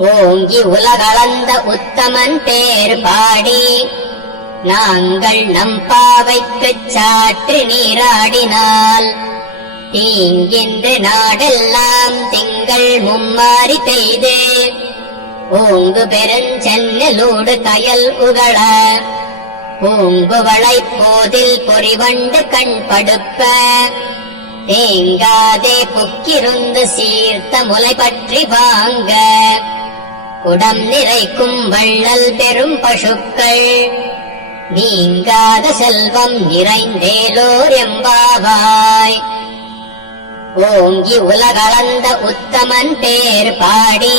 ஓங்கி உலகளந்த உத்தமன் பேர் பாடி நாங்கள் நம் பாவைக்குச் சாற்று நீராடினால் தீங்கின்று நாடெல்லாம் திங்கள் மும்மாறி பெய்து ஓங்கு பெருஞ்சென்னலோடு கயல் உகள பூங்குவளை போதில் பொறிவண்டு கண் படுப்ப தேங்காதே புக்கிருந்து சீர்த்த முலை பற்றி வாங்க குடம் நிறைக்கும் வள்ளல் பெரும் பசுக்கள் நீங்காத செல்வம் நிறைந்தேலோர் எம்பாவாய். ஓங்கி உலகளந்த உத்தமன் பேர் பாடி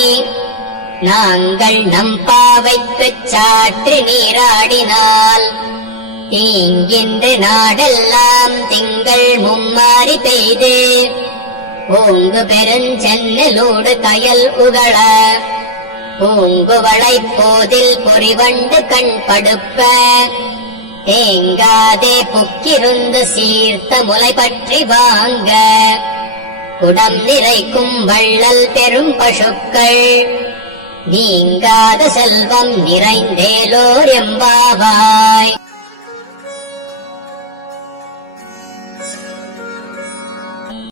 நாங்கள் நம் பாவைக்குச் சாற்று நீராடினால் தீங்கின்று நாடெல்லாம் திங்கள் மும்மாறி பெய்து ஓங்கு பெருஞ்சென்னலோடு கயல் உகள பூங்குவளை போதில் பொறிவண்டு கண் படுப்ப தேங்காதே புக்கிருந்து சீர்த்த முலை பற்றி வாங்க குடம் நிறைக்கும் வள்ளல் பெரும் பசுக்கள் நீங்காத செல்வம் நிறைந்தேலோர் எம்பாவாய்.